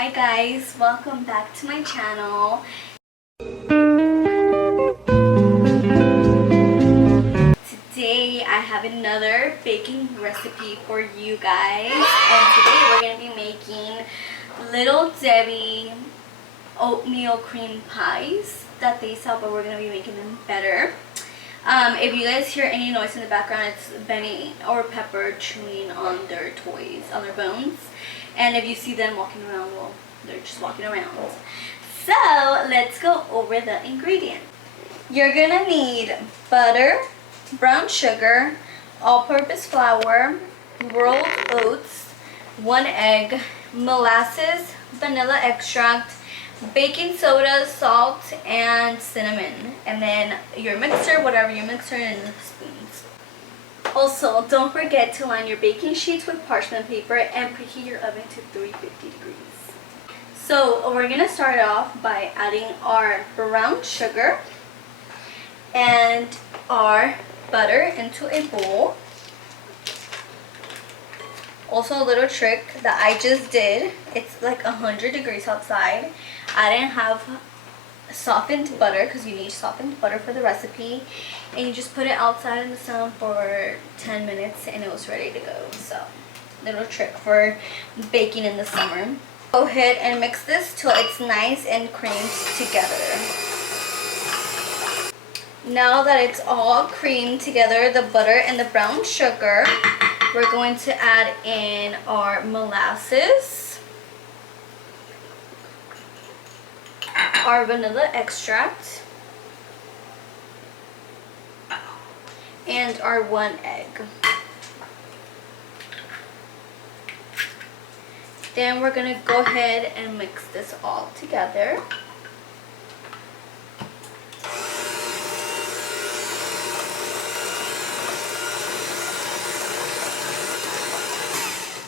Hi guys, welcome back to my channel. Today I have another baking recipe for you guys, and today we're going to be making Little Debbie oatmeal cream pies that they sell, but we're going to be making them better. If you guys hear any noise in the background, it's Benny or Pepper chewing on their toys, on their bones. And if you see them walking around, well, they're just walking around. So let's go over the ingredients. You're gonna need butter, brown sugar, all-purpose flour, rolled oats, 1 egg, molasses, vanilla extract, baking soda, salt, and cinnamon. And then your mixer, whatever your mixer, and the spoons. Also, don't forget to line your baking sheets with parchment paper and preheat your oven to 350 degrees. So we're going to start off by adding our brown sugar and our butter into a bowl. Also, a little trick that I just did, it's like 100 degrees outside. I didn't have softened butter because you need softened butter for the recipe, and you just put it outside in the sun for 10 minutes and it was ready to go. So little trick for baking in the summer. Go ahead and mix this till it's nice and creamed together. Now that it's all creamed together, the butter and the brown sugar, we're going to add in our molasses, our vanilla extract, and our 1 egg. Then we're going to go ahead and mix this all together.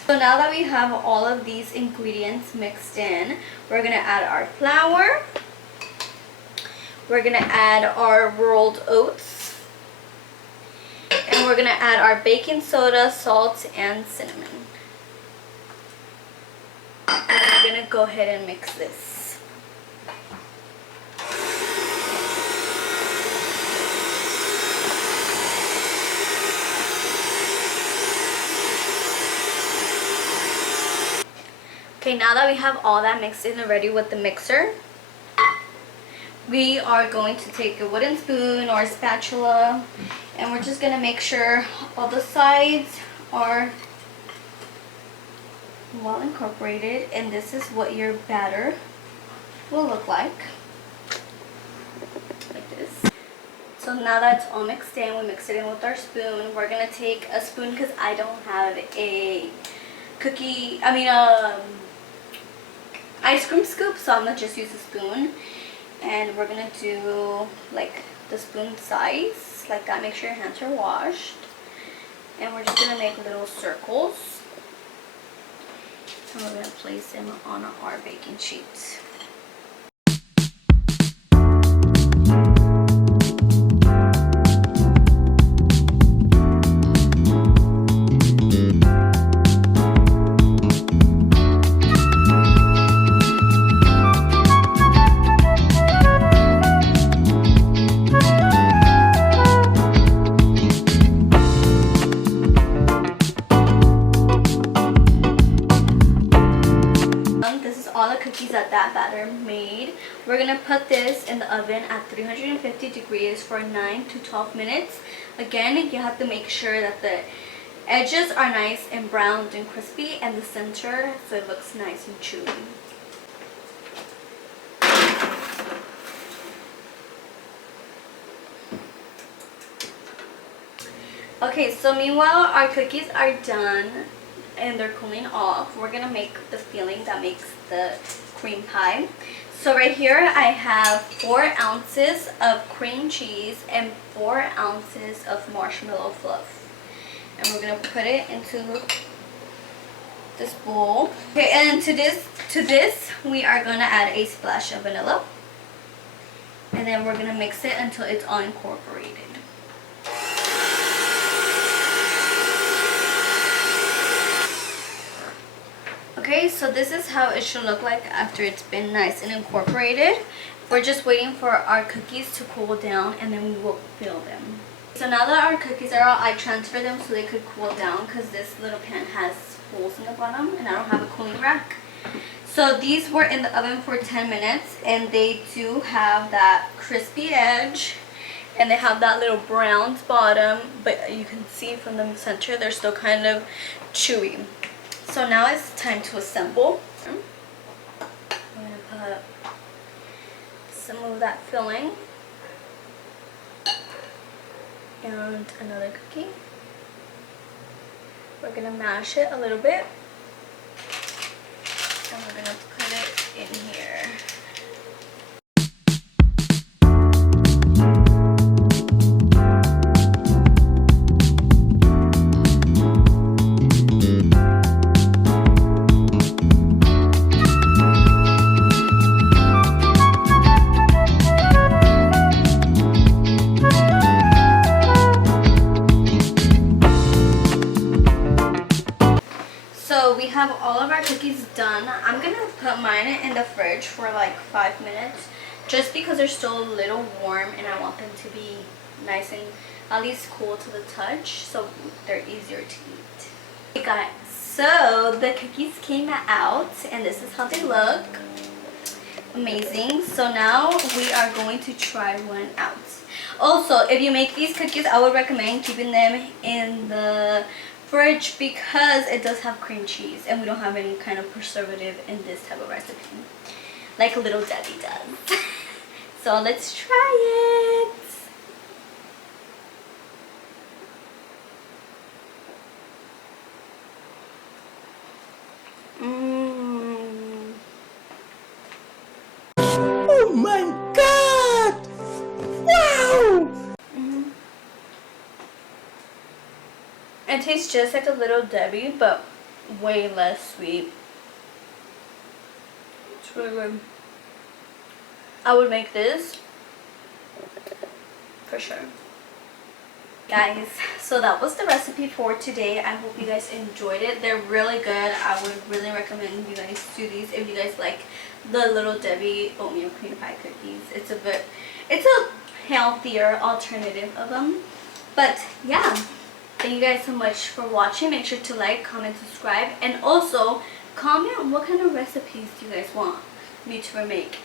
So now that we have all of these ingredients mixed in, we're going to add our flour. We're going to add our rolled oats. And we're going to add our baking soda, salt, and cinnamon. And we're going to go ahead and mix this. Okay, now that we have all that mixed in and ready with the mixer, we are going to take a wooden spoon or a spatula, and we're just going to make sure all the sides are well incorporated, and this is what your batter will look like this. So now that's all mixed in, we mix it in with our spoon. We're going to take a spoon because I don't have a ice cream scoop, so I'm going to just use a spoon. And we're going to do like the spoon size, like that. Make sure your hands are washed. And we're just going to make little circles. And we're going to place them on our baking sheet. That batter made. We're gonna put this in the oven at 350 degrees for 9 to 12 minutes. Again, you have to make sure that the edges are nice and browned and crispy, and the center so it looks nice and chewy. Okay, so meanwhile our cookies are done and they're cooling off. We're gonna make the filling that makes the cream pie. So right here I have 4 ounces of cream cheese and 4 ounces of marshmallow fluff, and we're gonna put it into this bowl. Okay, and to this we are gonna add a splash of vanilla, and then we're gonna mix it until it's all incorporated. Okay, so this is how it should look like after it's been nice and incorporated. We're just waiting for our cookies to cool down and then we will fill them. So now that our cookies are out, I transferred them so they could cool down because this little pan has holes in the bottom and I don't have a cooling rack. So these were in the oven for 10 minutes and they do have that crispy edge and they have that little brown bottom, but you can see from the center they're still kind of chewy. So now it's time to assemble. I'm going to put some of that filling and another cookie. We're going to mash it a little bit and we're going to put it in here. So we have all of our cookies done. I'm going to put mine in the fridge for like 5 minutes just because they're still a little warm and I want them to be nice and at least cool to the touch so they're easier to eat. Okay guys, so the cookies came out and this is how they look. Amazing. So now we are going to try one out. Also, if you make these cookies, I would recommend keeping them in the fridge because it does have cream cheese and we don't have any kind of preservative in this type of recipe like Little Debbie does. So let's try it. Oh my god! Wow! It tastes just like a Little Debbie, but way less sweet. It's really good. I would make this for sure. Guys, so that was the recipe for today. I hope you guys enjoyed it. They're really good. I would really recommend you guys do these if you guys like the Little Debbie oatmeal cream pie cookies. It's a healthier alternative of them. But yeah. Thank you guys so much for watching. Make sure to like, comment, subscribe, and also comment what kind of recipes do you guys want me to remake.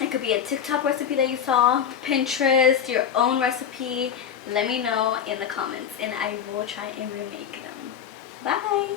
It could be a TikTok recipe that you saw, Pinterest, your own recipe. Let me know in the comments and I will try and remake them. Bye!